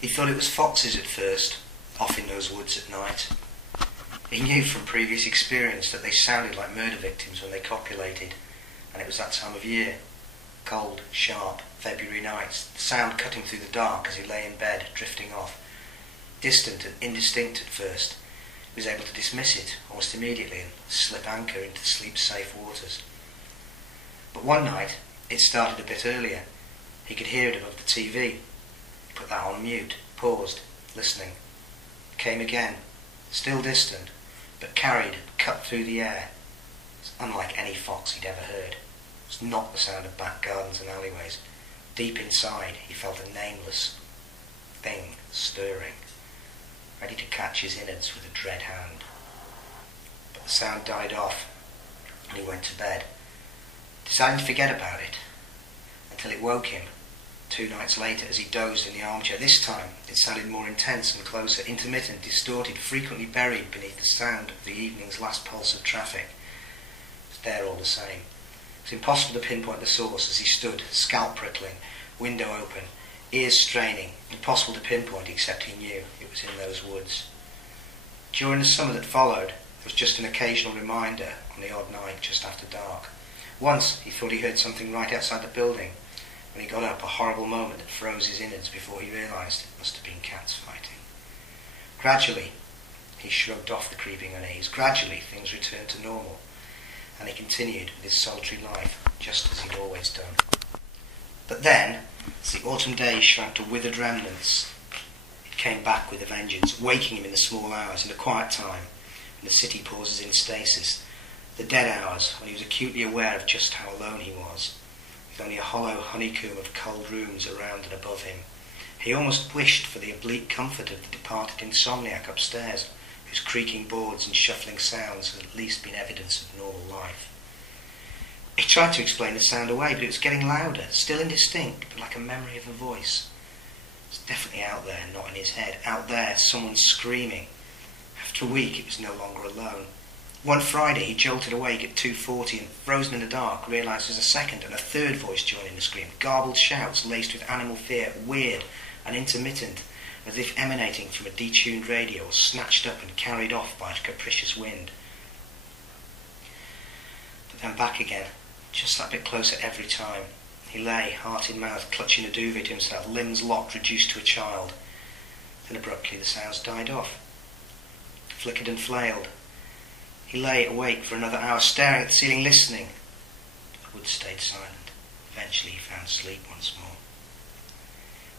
He thought it was foxes at first, off in those woods at night. He knew from previous experience that they sounded like murder victims when they copulated, and it was that time of year. Cold, sharp, February nights, the sound cutting through the dark as he lay in bed, drifting off. Distant and indistinct at first, he was able to dismiss it almost immediately and slip anchor into the sleep-safe waters. But one night, it started a bit earlier. He could hear it above the TV. He put that on mute, paused, listening. It came again, still distant, but carried, cut through the air. It was unlike any fox he'd ever heard. It was not the sound of back gardens and alleyways. Deep inside, he felt a nameless thing stirring, ready to catch his innards with a dread hand. But the sound died off, and he went to bed, deciding to forget about it, until it woke him 2 nights later as he dozed in the armchair. This time it sounded more intense and closer, intermittent, distorted, frequently buried beneath the sound of the evening's last pulse of traffic. It was there all the same. It was impossible to pinpoint the source as he stood, scalp prickling, window open, ears straining. Impossible to pinpoint, except he knew it was in those woods. During the summer that followed, there was just an occasional reminder on the odd night just after dark. Once he thought he heard something right outside the building. When he got up, a horrible moment that froze his innards before he realised it must have been cats fighting. Gradually, he shrugged off the creeping unease. Gradually, things returned to normal, and he continued with his solitary life, just as he'd always done. But then, as the autumn days shrank to withered remnants, it came back with a vengeance, waking him in the small hours, in the quiet time, when the city pauses in stasis, the dead hours when he was acutely aware of just how alone he was, with only a hollow honeycomb of cold rooms around and above him. He almost wished for the oblique comfort of the departed insomniac upstairs, whose creaking boards and shuffling sounds had at least been evidence of normal life. He tried to explain the sound away, but it was getting louder, still indistinct, but like a memory of a voice. It was definitely out there, not in his head. Out there, someone screaming. After a week, it was no longer alone. One Friday, he jolted awake at 2:40 and, frozen in the dark, realised there was a second and a third voice joining the scream, garbled shouts laced with animal fear, weird and intermittent, as if emanating from a detuned radio or snatched up and carried off by a capricious wind. But then back again, just that bit closer every time. He lay, heart in mouth, clutching a duvet to himself, limbs locked, reduced to a child. Then abruptly the sounds died off, flickered and flailed. He lay awake for another hour, staring at the ceiling, listening. The woods stayed silent. Eventually he found sleep once more.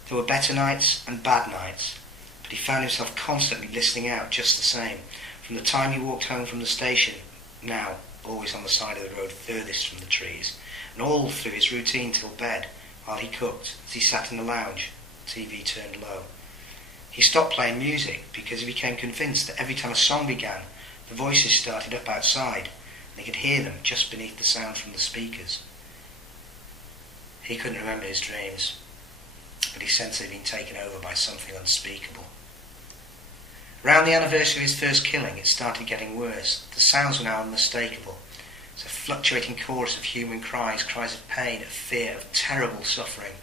There were better nights and bad nights, but he found himself constantly listening out just the same. From the time he walked home from the station, now always on the side of the road furthest from the trees, and all through his routine till bed, while he cooked, as he sat in the lounge, the TV turned low. He stopped playing music because he became convinced that every time a song began, the voices started up outside, and he could hear them just beneath the sound from the speakers. He couldn't remember his dreams, but he sensed they'd been taken over by something unspeakable. Around the anniversary of his first killing, it started getting worse. The sounds were now unmistakable. It was a fluctuating chorus of human cries, cries of pain, of fear, of terrible suffering.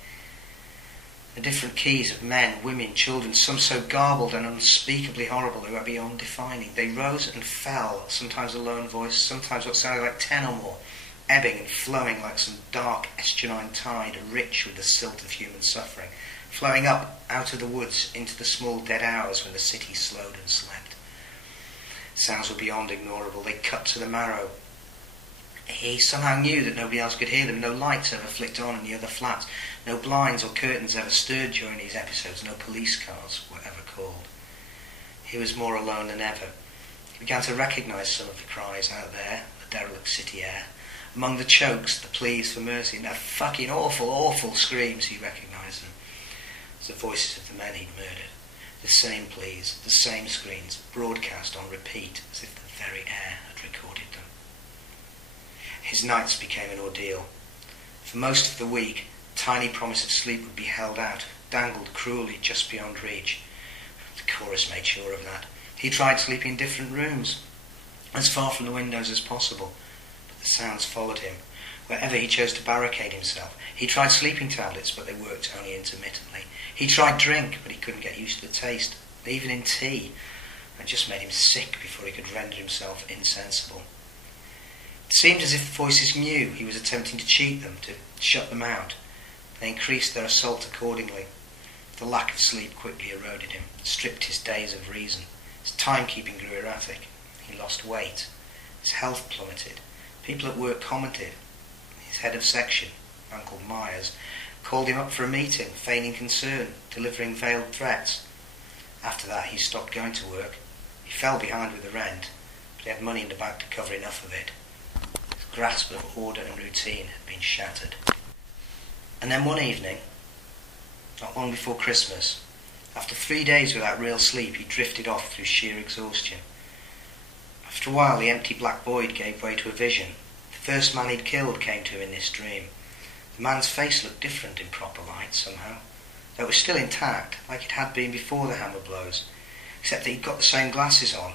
The different keys of men, women, children, some so garbled and unspeakably horrible they were beyond defining. They rose and fell, sometimes a lone voice, sometimes what sounded like 10 or more, ebbing and flowing like some dark estuarine tide, rich with the silt of human suffering, flowing up out of the woods into the small dead hours when the city slowed and slept. Sounds were beyond ignorable. They cut to the marrow. He somehow knew that nobody else could hear them. No lights ever flicked on in the other flats. No blinds or curtains ever stirred during these episodes. No police cars were ever called. He was more alone than ever. He began to recognise some of the cries out there, the derelict city air. Among the chokes, the pleas for mercy, and their fucking awful, awful screams, he recognised them as the voices of the men he'd murdered. The same pleas, the same screams, broadcast on repeat, as if the very air had recorded them. His nights became an ordeal. For most of the week, tiny promise of sleep would be held out, dangled cruelly just beyond reach. The chorus made sure of that. He tried sleeping in different rooms, as far from the windows as possible, but the sounds followed him, wherever he chose to barricade himself. He tried sleeping tablets, but they worked only intermittently. He tried drink, but he couldn't get used to the taste, even in tea, and just made him sick before he could render himself insensible. It seemed as if the voices knew he was attempting to cheat them, to shut them out. They increased their assault accordingly. The lack of sleep quickly eroded him, stripped his days of reason. His timekeeping grew erratic. He lost weight. His health plummeted. People at work commented. His head of section, Uncle Myers, called him up for a meeting, feigning concern, delivering veiled threats. After that he stopped going to work. He fell behind with the rent, but he had money in the bank to cover enough of it. His grasp of order and routine had been shattered. And then one evening, not long before Christmas, after 3 days without real sleep, he drifted off through sheer exhaustion. After a while, the empty black void gave way to a vision. The first man he'd killed came to him in this dream. The man's face looked different in proper light, somehow, though it was still intact, like it had been before the hammer blows, except that he'd got the same glasses on,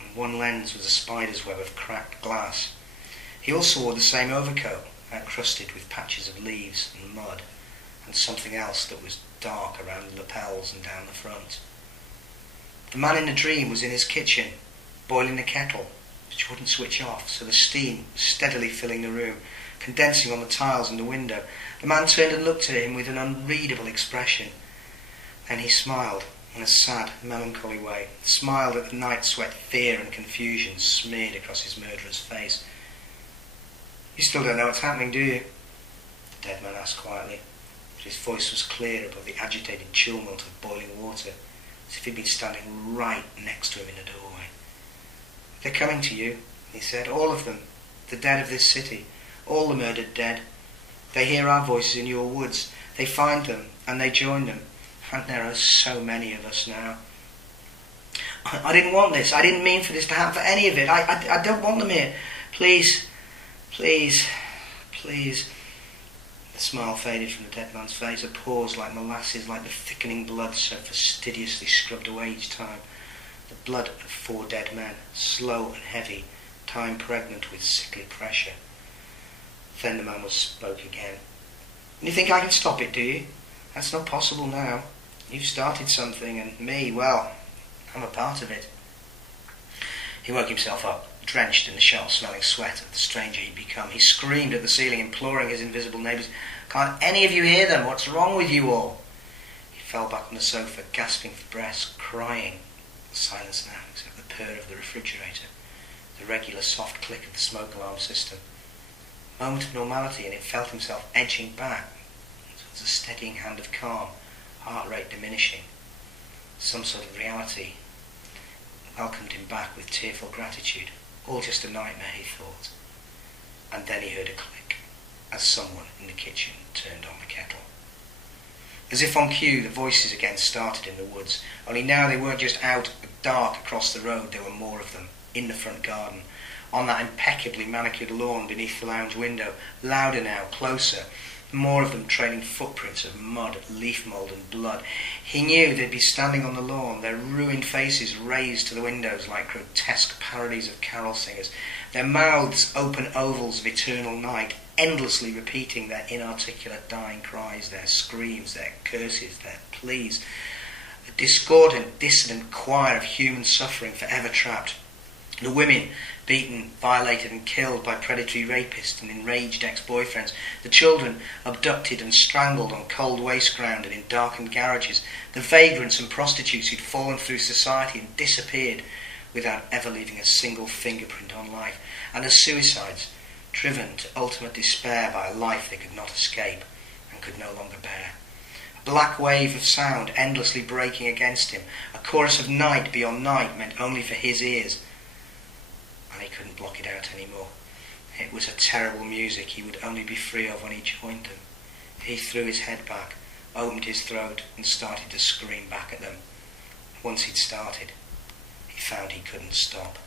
and one lens was a spider's web of cracked glass. He also wore the same overcoat, encrusted with patches of leaves and mud, and something else that was dark around the lapels and down the front. The man in the dream was in his kitchen, boiling the kettle, which wouldn't switch off, so the steam was steadily filling the room, condensing on the tiles and the window. The man turned and looked at him with an unreadable expression. Then he smiled, in a sad, melancholy way, smiled at the night sweat, fear and confusion smeared across his murderer's face. "You still don't know what's happening, do you?" the dead man asked quietly, but his voice was clear above the agitated tumult of boiling water, as if he'd been standing right next to him in the doorway. "They're coming to you," he said, "all of them, the dead of this city, all the murdered dead. They hear our voices in your woods, they find them, and they join them, and there are so many of us now. I didn't want this, I didn't mean for this to happen for any of it, I don't want them here. Please, please, please." The smile faded from the dead man's face, a pause like molasses, like the thickening blood so fastidiously scrubbed away each time. The blood of 4 dead men, slow and heavy, time pregnant with sickly pressure. Then the man spoke again. "You think I can stop it, do you? That's not possible now. You've started something, and me, well, I'm a part of it." He woke himself up, drenched in the sharp-smelling sweat of the stranger he'd become. He screamed at the ceiling, imploring his invisible neighbours, "Can't any of you hear them? What's wrong with you all?" He fell back on the sofa, gasping for breath, crying. Silence now, except the purr of the refrigerator, the regular soft click of the smoke alarm system. A moment of normality, and he felt himself edging back towards a steadying hand of calm, heart rate diminishing. Some sort of reality welcomed him back with tearful gratitude. All just a nightmare, he thought. And then he heard a click, as someone in the kitchen turned on the kettle. As if on cue, the voices again started in the woods, only now they weren't just out dark across the road, there were more of them, in the front garden, on that impeccably manicured lawn beneath the lounge window, louder now, closer, more of them trailing footprints of mud, leaf mould and blood. He knew they'd be standing on the lawn, their ruined faces raised to the windows like grotesque parodies of carol singers, their mouths open ovals of eternal night, endlessly repeating their inarticulate dying cries, their screams, their curses, their pleas. A discordant, dissonant choir of human suffering forever trapped. The women beaten, violated and killed by predatory rapists and enraged ex-boyfriends. The children abducted and strangled on cold waste ground and in darkened garages. The vagrants and prostitutes who'd fallen through society and disappeared without ever leaving a single fingerprint on life. And the suicides, driven to ultimate despair by a life they could not escape and could no longer bear. A black wave of sound endlessly breaking against him, a chorus of night beyond night meant only for his ears. And he couldn't block it out anymore. It was a terrible music he would only be free of when he joined them. He threw his head back, opened his throat and started to scream back at them. Once he'd started, he found he couldn't stop.